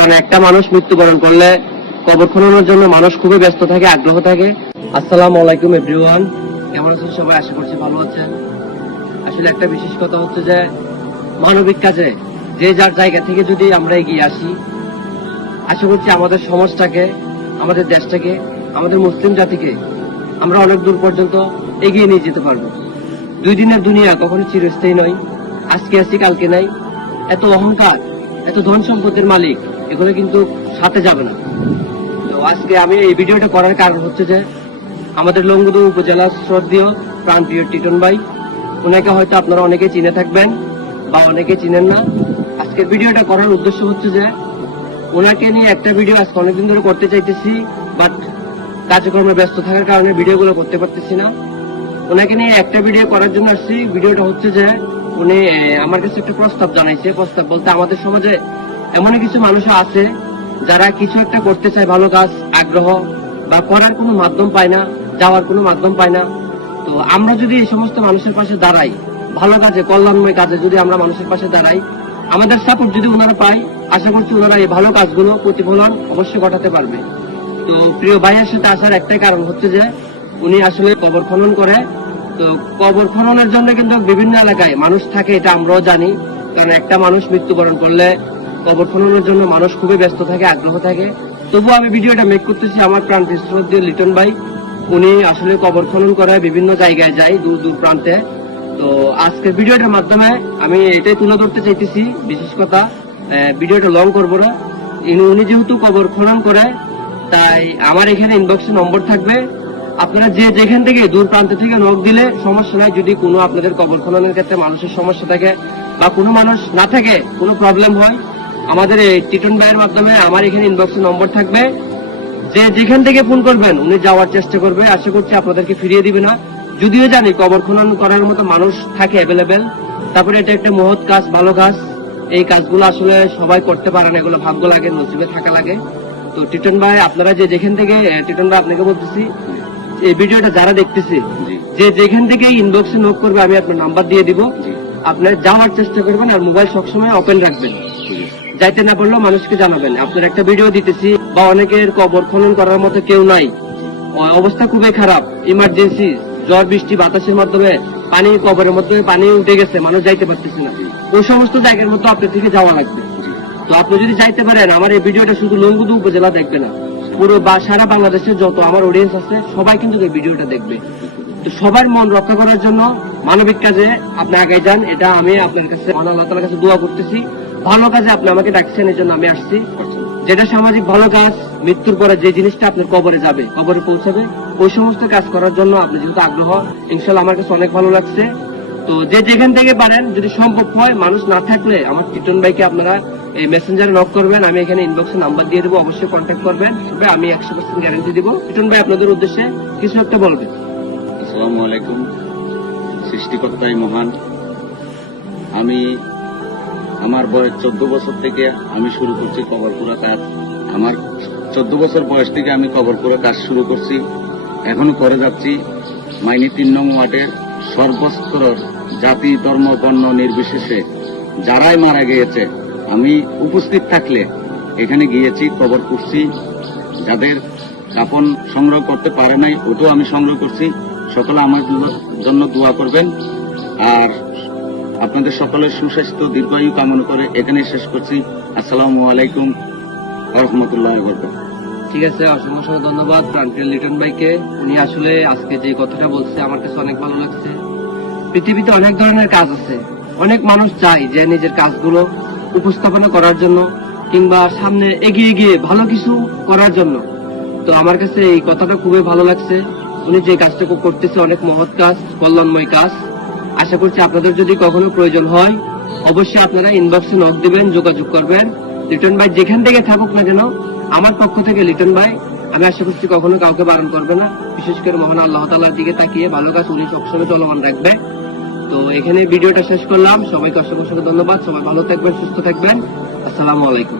কারণ একটা মানুষ মৃত্যুবরণ করলে কবর খননের জন্য মানুষ খুবই ব্যস্ত থাকে, আগ্রহ থাকে। আসসালামু আলাইকুম এভরিওয়ান, কেমন আছেন সবাই? আশা করছি ভালো আছেন। আসলে একটা বিশেষ কথা হচ্ছে যে মানবিক কাজে যে যার জায়গা থেকে যদি আমরা এগিয়ে আসি, আশা করছি আমাদের সমাজটাকে, আমাদের দেশটাকে, আমাদের মুসলিম জাতিকে আমরা অনেক দূর পর্যন্ত এগিয়ে নিয়ে যেতে পারবো। 2 দিনের দুনিয়া কখনো চিরস্থায়ী নয়, আজকে আছি কালকে নাই। এত অহংকার, এত ধন সম্পদের মালিক, এগুলো কিন্তু সাথে যাবে না। তো আজকে আমি এই ভিডিওটা করার কারণ হচ্ছে যে আমাদের লংগদু উপজেলার শ্রদ্ধেয় প্রাণপ্রিয় টিটন ভাই, ওনাকে হয়তো আপনারা অনেকে চিনে থাকবেন বা অনেকে চিনেন না। আজকের ভিডিওটা করার উদ্দেশ্য হচ্ছে যে ওনাকে নিয়ে একটা ভিডিও আজকে অনেকদিন ধরে করতে চাইতেছি, বাট কার্যক্রমে ব্যস্ত থাকার কারণে ভিডিওগুলো করতে পারতেছি না। ওনাকে নিয়ে একটা ভিডিও করার জন্য আসছি। ভিডিওটা হচ্ছে যে উনি আমার কাছে একটা প্রস্তাব জানাইছে। প্রস্তাব বলতে আমাদের সমাজে এমন কিছু মানুষ আছে যারা কিছু একটা করতে চায়, ভালো কাজ, আগ্রহ বা করার কোনো মাধ্যম পায় না, যাওয়ার কোনো মাধ্যম পায় না। তো আমরা যদি এই সমস্ত মানুষের পাশে দাঁড়াই, ভালো কাজে, কল্যাণময় কাজে যদি আমরা মানুষের পাশে দাঁড়াই, আমাদের সাপোর্ট যদি ওনারা পাই, আশা করছি ওনারা এই ভালো কাজগুলো প্রতিফলন অবশ্যই ঘটাতে পারবে। তো প্রিয় ভাইয়ের সাথে আসার একটাই কারণ হচ্ছে যে উনি আসলে কবর খনন করে। তো কবর খননের জন্য কিন্তু বিভিন্ন এলাকায় মানুষ থাকে, এটা আমরাও জানি। কারণ একটা মানুষ মৃত্যুবরণ করলে কবর খননের জন্য মানুষ খুবই ব্যস্ত থাকে, আগ্রহ থাকে। তবুও আমি ভিডিওটা মেক করতেছি আমার প্রাণ শ্রদ্ধেয় লিটন ভাই। উনি আসলে কবর খনন করে বিভিন্ন জায়গায় যায়, দূর দূর প্রান্তে। তো আজকের ভিডিওটার মাধ্যমে আমি এটাই তুলে ধরতে চাইতেছি। বিশেষ কথা, ভিডিওটা লং করবো না। উনি যেহেতু কবর খনন করে, তাই আমার এখানে ইনবক্সে নম্বর থাকবে। আপনারা যে যেখান থেকে দূর প্রান্ত থেকে নক দিলে সমস্যা নাই। যদি কোনো আপনাদের কবর খননের ক্ষেত্রে মানুষের সমস্যা থাকে বা কোনো মানুষ না থাকে, কোনো প্রবলেম হয়, আমাদের এই টিটন ভাইয়ের মাধ্যমে আমার এখানে ইনবক্সে নম্বর থাকবে। যে যেখান থেকে ফোন করবেন উনি যাওয়ার চেষ্টা করবে। আশা করছি আপনাদেরকে ফিরিয়ে দিবে না। যদিও জানি কবর খনন করার মতো মানুষ থাকে অ্যাভেলেবেল, তারপরে এটা একটা মহৎ কাজ, ভালো কাজ। এই কাজগুলো আসলে সবাই করতে পারে না, এগুলো ভাগ্য লাগে, নসিবে থাকা লাগে। তো টিটন ভাই, আপনারা যে যেখান থেকে, টিটন ভাই আপনাকে বলতেছি, এই ভিডিওটা যারা দেখতেছি, যে যেখান থেকে ইনবক্সে নক করবে আমি আপনার নাম্বার দিয়ে দিব। আপনার যাওয়ার চেষ্টা করবেন আর মোবাইল সবসময় ওপেন রাখবেন। যাইতে না পারলেও মানুষকে জানাবেন। আপনার একটা ভিডিও দিতেছি, বা অনেকের কবর খনন করার মতো কেউ নাই, অবস্থা খুবই খারাপ, ইমার্জেন্সি, ঝড় বৃষ্টি বাতাসের মাধ্যমে পানি, কবরের মধ্যে পানি উঠে গেছে, মানুষ যাইতে পারতেছে না। ওই সমস্ত জায়গার মধ্যে আপনার থেকে যাওয়া লাগবে। তো আপনি যদি যাইতে পারেন, আমার এই ভিডিওটা শুধু লংগদু উপজেলা দেখবে না, পুরো সারা বাংলাদেশের যত আমার অডিয়েন্স আছে সবাই কিন্তু এই ভিডিওটা দেখবে। তো সবার মন রক্ষা করার জন্য মানবিক কাজে আপনি আগে যান। এটা আমি আপনার কাছে, আল্লাহ তাআলার কাছে দোয়া করতেছি। ভালো কাজে আপনি আমাকে ডাকছেন, এই জন্য আমি আসছি। যেটা সামাজিক ভালো কাজ, মৃত্যুর পরে যে জিনিসটা আপনার কবরে যাবে, কবরে পৌঁছাবে, ওই সমস্ত কাজ করার জন্য আপনি যেহেতু আগ্রহ, ইনশাল্লাহ আমার কাছে অনেক ভালো লাগছে। তো যে যেখান থেকে পারেন, যদি সম্ভব হয়, মানুষ না থাকলে আমার টিটন ভাইকে আপনারা এই মেসেঞ্জারে নক করবেন। আমি এখানে ইনবক্সে নাম্বার দিয়ে দেবো, অবশ্যই কন্ট্যাক্ট করবেন। তবে আমি 100% গ্যারান্টি দিব। টিটন ভাই, আপনাদের উদ্দেশ্যে কিছু একটা বলবেন। আসসালামু আলাইকুম। সৃষ্টিকর্তাই মহান। আমি আমার বয়স 14 বছর থেকে আমি শুরু করছি কবর পুরা কাজ। আমার 14 বছর বয়স থেকে আমি কবর পুরা কাজ শুরু করছি, এখনো করে যাচ্ছি। মাইনি 3 নং ওয়ার্ডের সর্বস্তরের জাতি, ধর্ম, বর্ণ নির্বিশেষে যারাই মারা গিয়েছে, আমি উপস্থিত থাকলে এখানে গিয়েছি, কবর করছি। যাদের কাফন সংগ্রহ করতে পারে নাই, ওটাও আমি সংগ্রহ করছি। সকলে আমার জন্য দোয়া করবেন। আর আপনাদের সকলের সুস্বাস্থ্য, দীর্ঘায়ু কামনা করে এখানে শেষ করছি। আসসালামু আলাইকুম ওয়া রাহমাতুল্লাহি ওয়া বারাকাতুহু। ঠিক আছে, অসংখ্য ধন্যবাদ প্রাণপ্রিয় লিটন ভাইকে। উনি আসলে আজকে যে কথাটা বলছে আমার কাছে অনেক ভালো লাগছে। পৃথিবীতে অনেক ধরনের কাজ আছে, অনেক মানুষ চায় যে নিজের কাজগুলো উপস্থাপনা করার জন্য কিংবা সামনে এগিয়ে গিয়ে ভালো কিছু করার জন্য। তো আমার কাছে এই কথাটা খুবই ভালো লাগছে। উনি যে কাজটা করতেছে অনেক মহৎ কাজ, কল্যাণময় কাজ। আশা করছি আপনাদের যদি কখনো প্রয়োজন হয়, অবশ্যই আপনারা ইনবক্সে নক দিবেন, যোগাযোগ করবেন। লিটন ভাই যেখান থেকে থাকুক না কেন, আমার পক্ষ থেকে লিটন ভাই, আমি আশা করছি কখনো কাউকে বারণ করবে না। বিশেষ করে মহান আল্লাহ তাআলার দিকে তাকিয়ে ভালো কাজ উনি সবসময় চলমান রাখবে। তো এখানে ভিডিওটা শেষ করলাম। সবাইকে অসংখ্য ধন্যবাদ। সবাই ভালো থাকবেন, সুস্থ থাকবেন। আসসালামু আলাইকুম।